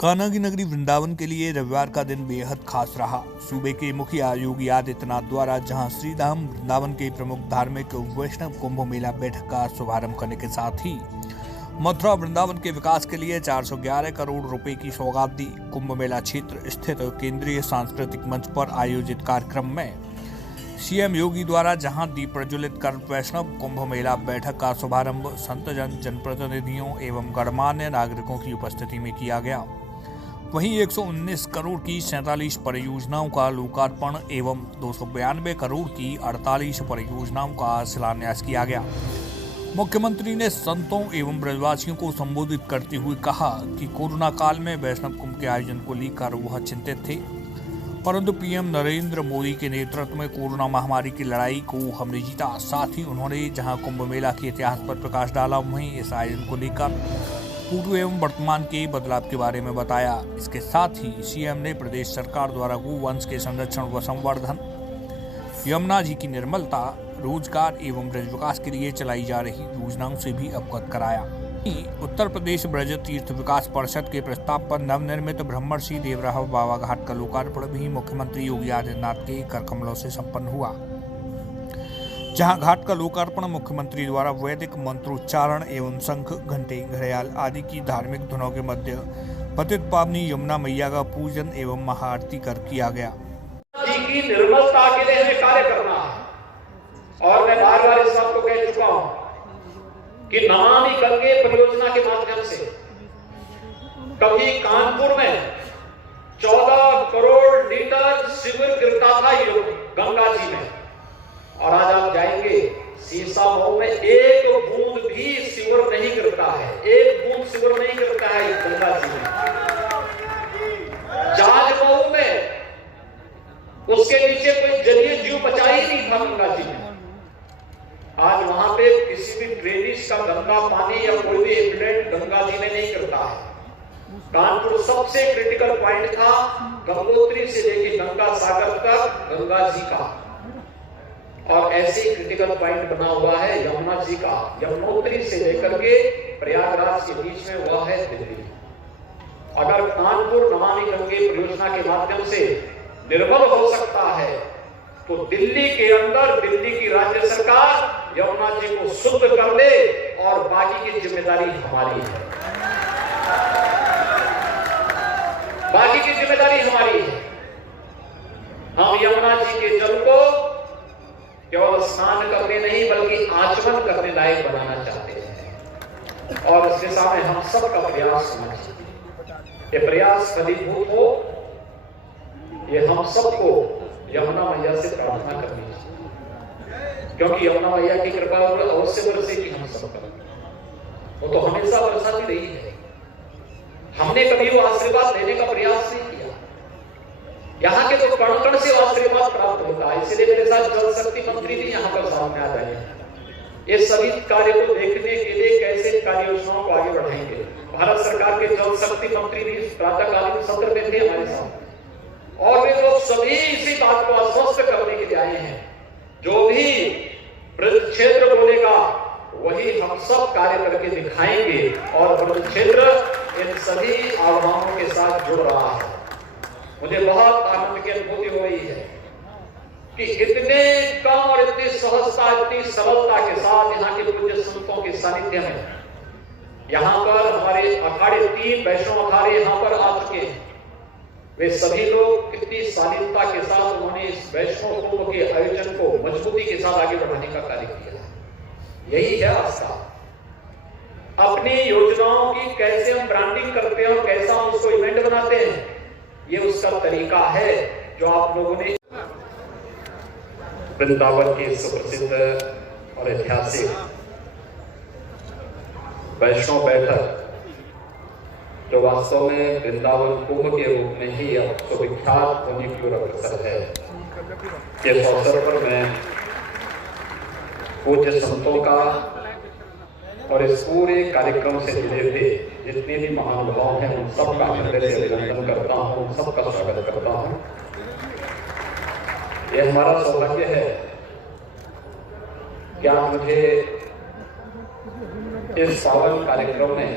कान्हा की नगरी वृंदावन के लिए रविवार का दिन बेहद खास रहा। सूबे के मुखिया योगी आदित्यनाथ द्वारा जहां श्री धाम वृंदावन के प्रमुख धार्मिक वैष्णव कुंभ मेला बैठक का शुभारंभ करने के साथ ही मथुरा वृंदावन के विकास के लिए 411 करोड़ रुपए की सौगात दी। कुंभ मेला क्षेत्र स्थित केंद्रीय सांस्कृतिक मंच पर आयोजित कार्यक्रम में सीएम योगी द्वारा जहां दीप प्रज्वलित कर वैष्णव कुंभ मेला बैठक का शुभारंभ संतजन, जनप्रतिनिधियों एवं गणमान्य नागरिकों की उपस्थिति में किया गया। वहीं 119 करोड़ की 47 परियोजनाओं का लोकार्पण एवं 292 करोड़ की 48 परियोजनाओं का शिलान्यास किया गया। मुख्यमंत्री ने संतों एवं ब्रजवासियों को संबोधित करते हुए कहा कि कोरोना काल में वैष्णव कुंभ के आयोजन को लेकर वह चिंतित थे, परंतु पीएम नरेंद्र मोदी के नेतृत्व में कोरोना महामारी की लड़ाई को हमने जीता। साथ ही उन्होंने जहां कुंभ मेला के इतिहास पर प्रकाश डाला, वहीं इस आयोजन को लेकर पूर्व एवं वर्तमान के बदलाव के बारे में बताया। इसके साथ ही सीएम ने प्रदेश सरकार द्वारा गोवंश के संरक्षण व संवर्धन, यमुना जी की निर्मलता, रोजगार एवं ब्रज विकास के लिए चलाई जा रही योजनाओं से भी अवगत कराया। उत्तर प्रदेश ब्रज तीर्थ विकास परिषद के प्रस्ताव पर नवनिर्मित ब्रह्मर्षि देवराव बाबा घाट का लोकार्पण भी मुख्यमंत्री योगी आदित्यनाथ के कर कमलों से संपन्न हुआ, जहां घाट का लोकार्पण मुख्यमंत्री द्वारा वैदिक मंत्रोच्चारण एवं शंख, घंटे, घड़ियाल आदि की धार्मिक धुनों के मध्य पतित पावनी यमुना मैया का पूजन एवं महाआरती कर किया गया। जी की निर्मलता के लिए हमें कार्य करना है और मैं बार बार इस बात को कह चुका हूं कि नमामि गंगे परियोजना के माध्यम से कभी कानपुर में 14 करोड़ लीटर सीवर गिरता था गंगा जी में, और आज आप जाएंगे सीसामऊ में एक बूंद भी सीवर नहीं गिरता है, एक बूंद सीवर नहीं गिरता है गंगा जी में। जाजमऊ में उसके नीचे कोई जलीय जीव बचा ही नहीं था गंगा जी में। आज वहां पे किसी भी ड्रेनेज का गंदा पानी या कोई भी एफिडेंट गंगा जी में नहीं गिरता है। कानपुर सबसे क्रिटिकल पॉइंट था, गंगोत्री से लेकर गंगा सागर तक गंगा जी का, और ऐसे ही क्रिटिकल पॉइंट बना हुआ है यमुना जी का, यमुनोत्री से लेकर के प्रयागराज के बीच में वह है दिल्ली। अगर कानपुर नमामि गंगे परियोजना के माध्यम से निर्मल हो सकता है तो दिल्ली के अंदर दिल्ली की राज्य सरकार यमुना जी को शुद्ध कर ले, और बाकी की जिम्मेदारी हमारी है, बाकी की जिम्मेदारी हमारी है। हम यमुना जी के जल को केवल स्नान करने नहीं बल्कि आचमन करने लायक बनाना चाहते हैं, और इसके सामने हम सबका प्रयास होना चाहिए। ये प्रयास फलीभूत हो, ये हम सबको यमुना मैया से प्रार्थना करनी चाहिए, क्योंकि यमुना मैया की कृपा अवश्य बरसेगी हम सब पर। वो तो हमेशा बरसाती रही है, हमने कभी वो आशीर्वाद देने का प्रयास नहीं किया। यहाँ के तो कण कण से आशीर्वाद प्राप्त होता है, इसलिए मेरे साथ जल शक्ति मंत्री भी यहाँ पर सामने आ जाए। ये सभी कार्य को देखने के लिए कैसे कार्य योजनाओं को आगे बढ़ाएंगे। भारत सरकार के जल शक्ति मंत्री भी प्रातःकालीन सत्र में थे हमारे साथ, और वे लोग सभी इसी बात को आश्वस्त करने के लिए आए हैं, जो भी ब्रज क्षेत्र बोलेगा वही हम सब कार्य करके दिखाएंगे, और ब्रज क्षेत्र इन सभी आह्वानों के साथ जुड़ रहा है। मुझे बहुत आनंद की अनुभूति हो रही है कि इतने कम और इतनी सहजता, इतनी सरलता के साथ यहाँ के पूज्य संतों के सानिध्य में, यहाँ पर हमारे अखाड़े 3 वैष्णव अखाड़े यहाँ पर आ चुके हैं। वे सभी लोग कितनी शालीनता के साथ उन्होंने इस वैष्णव कुंभ के आयोजन को मजबूती के साथ आगे बढ़ाने का कार्य किया। यही है आस्था। अपनी योजनाओं की कैसे हम ब्रांडिंग करते हैं और कैसा हम उसको इवेंट बनाते हैं, ये उसका तरीका है जो आप लोगों ने वृंदावन की सुप्रसिद्ध और ऐतिहासिक वैष्णव बैठक, जो वास्तव में वृंदावन कुंभ के रूप में ही अब सुविख्यात होने की ओर अग्रसर है। इस अवसर पर मैं पूज्य संतों का और इस पूरे कार्यक्रम से जुड़े हुए जितने भी महानुभाव हैं उन सबका हृदय से अभिनंदन करता हूँ, उन सबका स्वागत करता हूँ। यह हमारा सौभाग्य है कि आप मुझे इस पावन कार्यक्रम में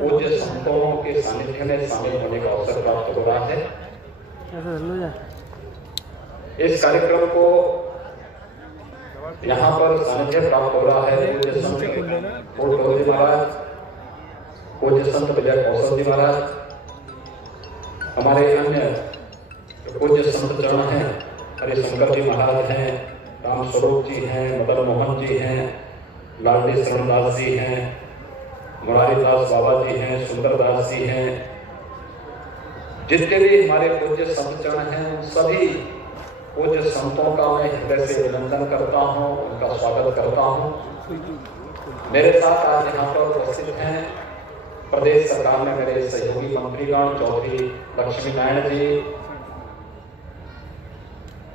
पूज्य संतों के सानिध्य में शामिल होने का अवसर प्राप्त हो रहा है। इस कार्यक्रम को यहाँ पर सानिध्य प्राप्त हो रहा है पूज्य संत कोट जी महाराज, पूज्य संत विजय कौशल जी महाराज, हमारे अन्य पूज्य संत चरण हैं, हरिशंकर जी महाराज हैं, राम स्वरूप जी हैं, मदन मोहन जी हैं, लाडली शरणदास जी हैं, मुरारी दास बाबा जी हैं, सुंदरदास जी हैं, जितने भी हमारे पूज्य संत चरण हैं उन सभी पूज्य संतों का मैं हृदय से अभिनंदन करता हूँ, उनका स्वागत करता हूँ। मेरे साथ आज यहाँ पर उपस्थित हैं प्रदेश सरकार में मेरे सहयोगी मंत्रीगण चौधरी लक्ष्मी नारायण जी,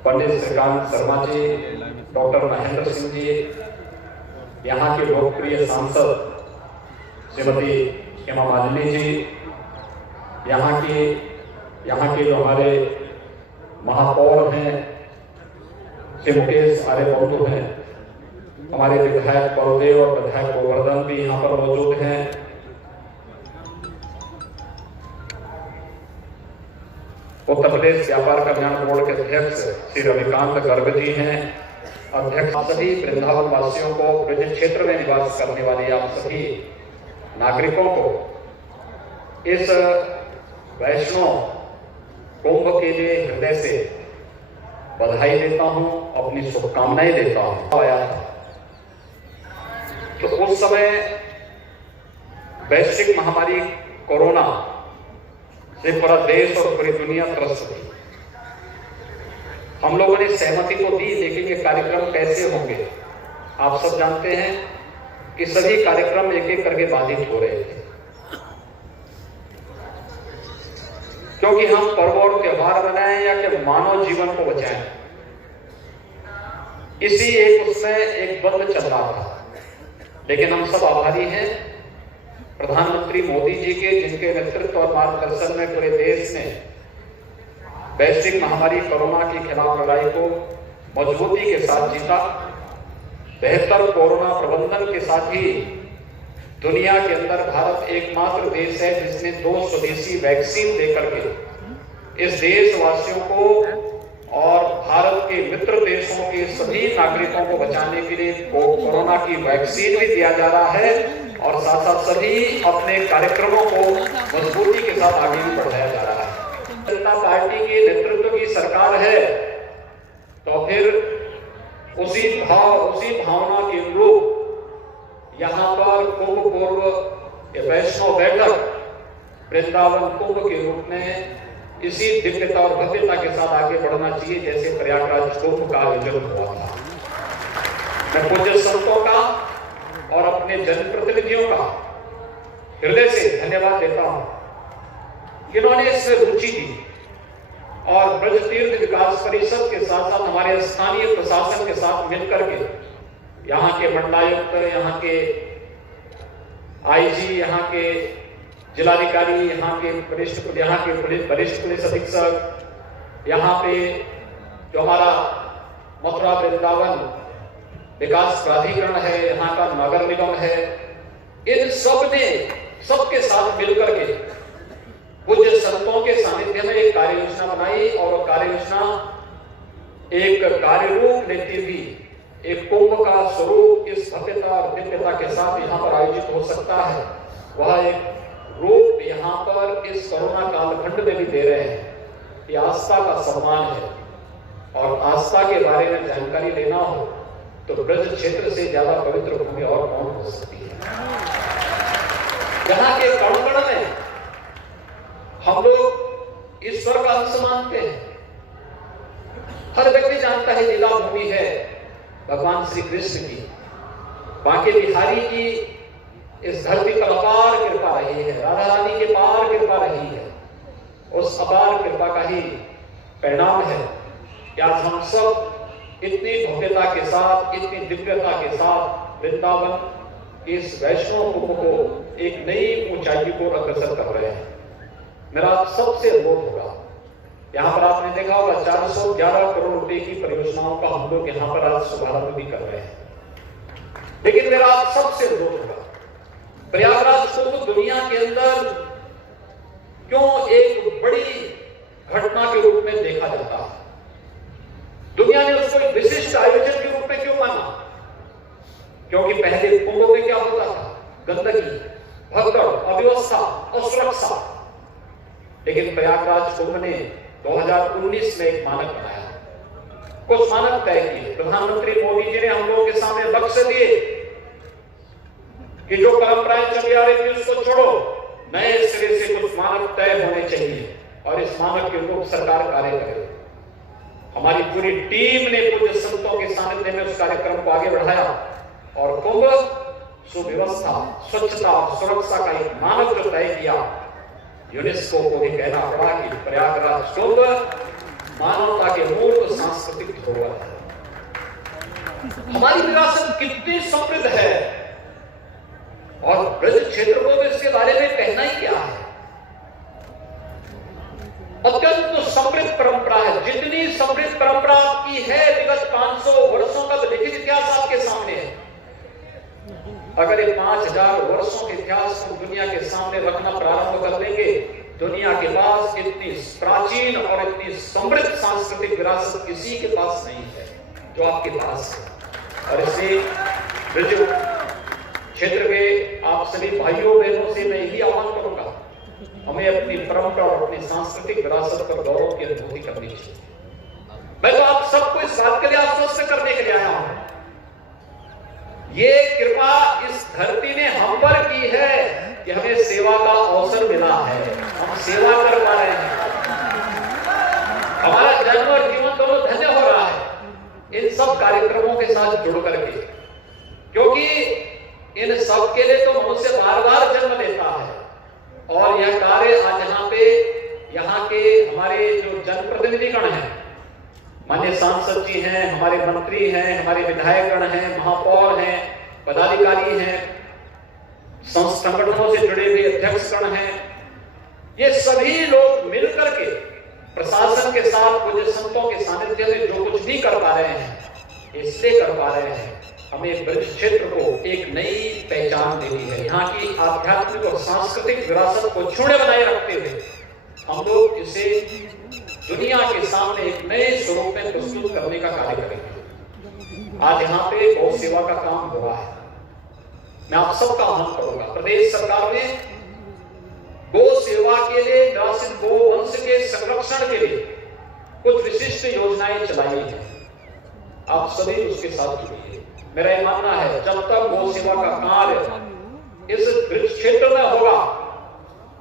पंडित श्रीकांत शर्मा जी, डॉक्टर महेंद्र सिंह जी, यहाँ के लोकप्रिय सांसद श्रीमती हेमा मालिनी जी, यहाँ के जो हमारे महापौर हैं श्री मुकेश आर्य बंधु हैं, हमारे विधायक बलदेव और विधायक गोवर्धन भी यहाँ पर मौजूद हैं, उत्तर प्रदेश व्यापार कल्याण बोर्ड के अध्यक्ष श्री रविकांत गर्ग जी हैं, अध्यक्ष सभी वृंदावन वासियों को, ब्रज क्षेत्र में निवास करने वाले आप सभी नागरिकों को इस वैष्णव कुंभ के लिए हृदय से बधाई देता हूं, अपनी शुभकामनाएं देता हूं। आया था तो उस समय वैश्विक महामारी कोरोना से पूरा देश और पूरी दुनिया त्रस्त थी। हम लोगों ने सहमति तो दी, लेकिन ये कार्यक्रम कैसे होंगे आप सब जानते हैं कि सभी कार्यक्रम एक एक करके बाधित हो रहे थे, क्योंकि हम पर्व और त्योहार बनाएं या कि मानव जीवन को बचाएं, इसी एक उसमें एक बंद चल रहा था। लेकिन हम सब आभारी हैं प्रधानमंत्री मोदी जी के, जिनके नेतृत्व और मार्गदर्शन में पूरे देश ने वैश्विक महामारी कोरोना के खिलाफ लड़ाई को मजबूती के साथ जीता। बेहतर कोरोना प्रबंधन के साथ ही दुनिया के अंदर भारत एकमात्र देश है जिसने 2 स्वदेशी वैक्सीन देकर के इस देशवासियों को और भारत के मित्र देशों के सभी नागरिकों को बचाने के लिए कोरोना की वैक्सीन भी दिया जा रहा है, और साथ साथ सभी अपने कार्यक्रमों को मजबूती के साथ आगे भी बढ़ाया जा रहा है। जनता पार्टी के नेतृत्व की सरकार है तो फिर उसी भावना के अनुरूप यहाँ पर कुंभ पूर्व वैष्णव बैठक वृंदावन कुंभ के रूप में इसी दिव्यता और भव्यता के साथ आगे बढ़ना चाहिए जैसे प्रयागराज कुंभ का आयोजन हुआ था। मैं पूज्य संतों का और अपने जनप्रतिनिधियों का हृदय से धन्यवाद देता हूं कि उन्होंने इसमें रुचि दी और ब्रज तीर्थ विकास परिषद के साथ साथ हमारे स्थानीय प्रशासन के साथ मिलकर के यहाँ के मंडलायुक्त, यहाँ के आईजी, यहाँ के जिलाधिकारी, यहाँ के वरिष्ठ पुलिस अधीक्षक, यहाँ पे जो हमारा मथुरा वृंदावन विकास प्राधिकरण है, यहाँ का नगर निगम है, इन सब ने सबके साथ मिलकर के पूज्य संतों के सानिध्य में एक कार्य योजना बनाई और कार्य योजना एक कार्य रूप लेती हुई एक कुंभ का स्वरूप इस भव्यता और दिव्यता के साथ यहाँ पर आयोजित हो सकता है, वह एक रूप यहाँ पर इस कोरोना कालखंड में भी दे रहे हैं। ये आस्था का सम्मान है, और आस्था के बारे में जानकारी लेना हो तो ब्रज क्षेत्र से ज्यादा पवित्र भूमि और कौन हो सकती है। यहाँ के कण में हम लोग ईश्वर का अंश मानते हैं। हर व्यक्ति जानता है लीला भूमि है भगवान श्री कृष्ण की, बांके बिहारी की इस धरती पर अपार कृपा रही है, राधा रानी के पार कृपा रही है। उस अपार कृपा का ही परिणाम है कि आज हम सब इतनी भव्यता के साथ, इतनी दिव्यता के साथ वृंदावन इस वैष्णव कुंभ को एक नई ऊंचाई को अग्रसर कर रहे हैं। मेरा सबसे अनुरोध होगा, यहाँ पर आपने देखा होगा 411 करोड़ रुपए की परियोजनाओं का हम लोग यहाँ पर आज शुभारंभ भी कर रहे हैं, लेकिन मेरा आप सबसे अनुरोध होगा प्रयागराज को दुनिया के अंदर क्यों एक बड़ी घटना के रूप में देखा जाता है? दुनिया ने उसको एक विशिष्ट आयोजन के रूप में क्यों माना? क्योंकि पहले कुंभ में क्या होता था? गंदगी, भगदड़, अव्यवस्था, असुरक्षा। लेकिन प्रयागराज कुंभ ने 2019 में एक मानक बनाया, कुछ मानक तय किए। प्रधानमंत्री मोदी जी ने हम लोगों के सामने लक्ष्य दिए कि जो परंपराएं चली आ रही थी उसको छोड़ो, नए सिरे से कुछ मानक तय होने चाहिए और इस मानक के अनुरूप सरकार कार्य करे। हमारी पूरी टीम ने पूज्य संतों के सानिध्य में उस कार्यक्रम को आगे बढ़ाया और कुंभ सुव्यवस्था, स्वच्छता और सुरक्षा का एक मानक जो तय किया। यूनेस्को को भी कहना पड़ा कि प्रयागराज कुंभ मानवता के मूर्त सांस्कृतिक धरोहर है। हमारी विरासत कितनी समृद्ध है और ब्रज क्षेत्र को भी इसके बारे में कहना ही क्या है। अत्यंत समृद्ध परंपरा है। जितनी समृद्ध परंपरा आपकी है, विगत 500 वर्षों का लिखित इतिहास आपके सामने है। अगर ये 5000 वर्षों के इतिहास को दुनिया के सामने रखना प्रारंभ कर देंगे, दुनिया के पास इतनी प्राचीन और इतनी समृद्ध सांस्कृतिक विरासत किसी के पास नहीं है जो आपके पास है। और इसे ब्रज क्षेत्र के आप सभी भाइयों बहनों से मैं यही आह्वान करूंगा, हमें अपनी परंपरा और अपनी सांस्कृतिक विरासत पर गौरव की अनुभूति करनी चाहिए। मैं तो आप सबको इस बात के लिए आश्वस्त करने के लिए आया हूं, ये कृपा इस धरती ने हम पर की है कि हमें सेवा का अवसर मिला है, हम सेवा कर पा रहे हैं। हमारा जन्म और जीवन दोनों धन्य हो रहा है इन सब कार्यक्रमों के साथ जुड़ करके, क्योंकि इन सब के लिए तो मनुष्य बार बार जन्म लेता है। और यह कार्य आज यहाँ के हमारे जो जनप्रतिनिधिगण हैं, माननीय सांसद जी हैं, हमारे मंत्री हैं, हमारे विधायकगण हैं, महापौर हैं, पदाधिकारी हैं, संगठनों से जुड़े हुए अध्यक्षगण हैं, ये सभी लोग मिलकर के प्रशासन के साथ पूज्य संतों के सानिध्य में जो कुछ भी कर पा रहे हैं, इससे कर पा रहे हैं। हमें ब्रज क्षेत्र को एक नई पहचान देनी है। यहाँ की आध्यात्मिक और सांस्कृतिक विरासत को छूणे बनाए रखते हुए हम लोग इसे दुनिया के सामने एक नए स्वरूप में प्रस्तुत करने का कार्य करेंगे। आज यहाँ पे गौ सेवा का काम हो रहा है। मैं आप सबका आह्वान करूंगा, प्रदेश सरकार ने गौ सेवा के लिए, ग्रासित गो वंश के संरक्षण के लिए कुछ विशिष्ट योजनाएं चलाई हैं। आप सभी उसके साथ जुड़िए। मेरा यह मानना है, जब तक गौ सेवा का कार्य इस ब्रज क्षेत्र में होगा,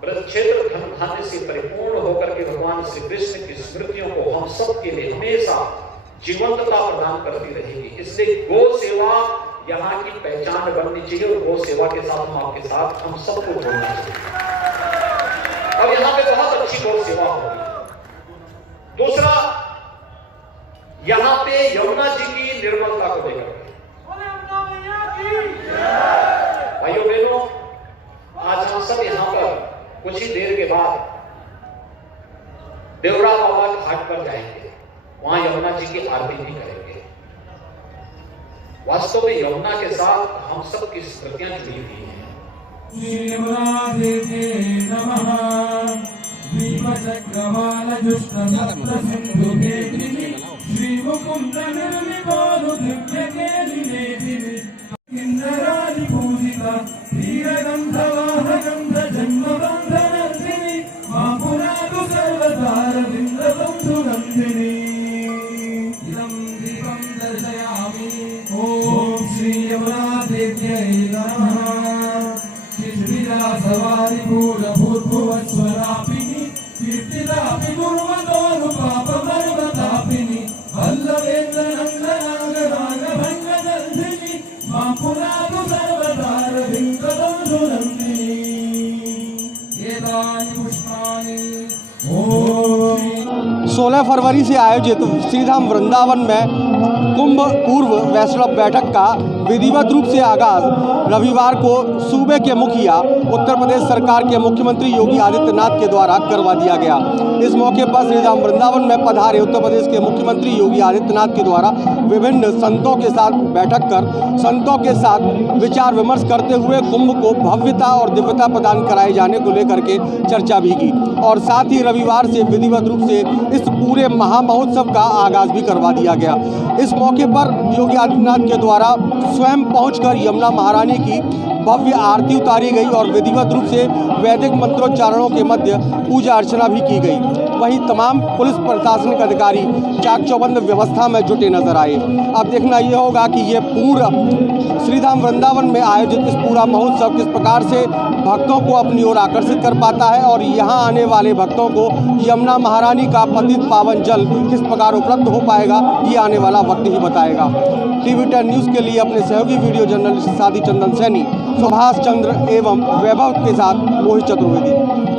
ब्रज क्षेत्र धन धान्य से परिपूर्ण होकर के भगवान श्री कृष्ण की स्मृतियों को हम सब के लिए हमेशा जीवंतता प्रदान करती रहेगी। इसलिए गौ सेवा यहाँ की पहचान बननी चाहिए और गौ सेवा के साथ हम सबको जोड़ना चाहिए। और यहाँ पे बहुत अच्छी गौ सेवा होगी। दूसरा, यहाँ पे यमुना जी की निर्मलता को लेकर भाइयों बहनों, आज हम सब यहाँ पर कुछ ही देर के बाद देवरा बाबा घाट पर जाएंगे, वहां यमुना जी की आरती भी करेंगे। वास्तव में यमुना के साथ हम सब की स्मृतियां जुड़ी हुई हैं। सोलह फरवरी से आयोजित श्रीधाम वृंदावन में कुंभ पूर्व वैष्णव बैठक का विधिवत रूप से आगाज रविवार को सूबे के मुखिया उत्तर प्रदेश सरकार के मुख्यमंत्री योगी आदित्यनाथ के द्वारा करवा दिया गया। इस मौके पर श्रीधाम वृंदावन में पधारे उत्तर प्रदेश के मुख्यमंत्री योगी आदित्यनाथ के द्वारा विभिन्न संतों के साथ बैठक कर संतों के साथ विचार विमर्श करते हुए कुंभ को भव्यता और दिव्यता प्रदान कराए जाने को लेकर के चर्चा भी की और साथ ही रविवार से विधिवत रूप से इस पूरे महामहोत्सव का आगाज भी करवा दिया गया। इस मौके पर योगी आदित्यनाथ के द्वारा स्वयं पहुंचकर यमुना महारानी की भव्य आरती उतारी गई और विधिवत रूप से वैदिक मंत्रोच्चारणों के मध्य पूजा अर्चना भी की गई। वहीं तमाम पुलिस प्रशासनिक अधिकारी चाक चौबंद व्यवस्था में जुटे नजर आए। अब देखना यह होगा कि ये पूरा श्रीधाम वृंदावन में आयोजित इस पूरा महोत्सव किस प्रकार से भक्तों को अपनी ओर आकर्षित कर पाता है और यहाँ आने वाले भक्तों को यमुना महारानी का पतित पावन जल किस प्रकार उपलब्ध हो पाएगा, ये आने वाला वक्त ही बताएगा। TV10 न्यूज़ के लिए अपने सहयोगी वीडियो जर्नलिस्ट सादी चंदन सैनी, सुभाष चंद्र एवं वैभव के साथ मोहित चतुर्वेदी।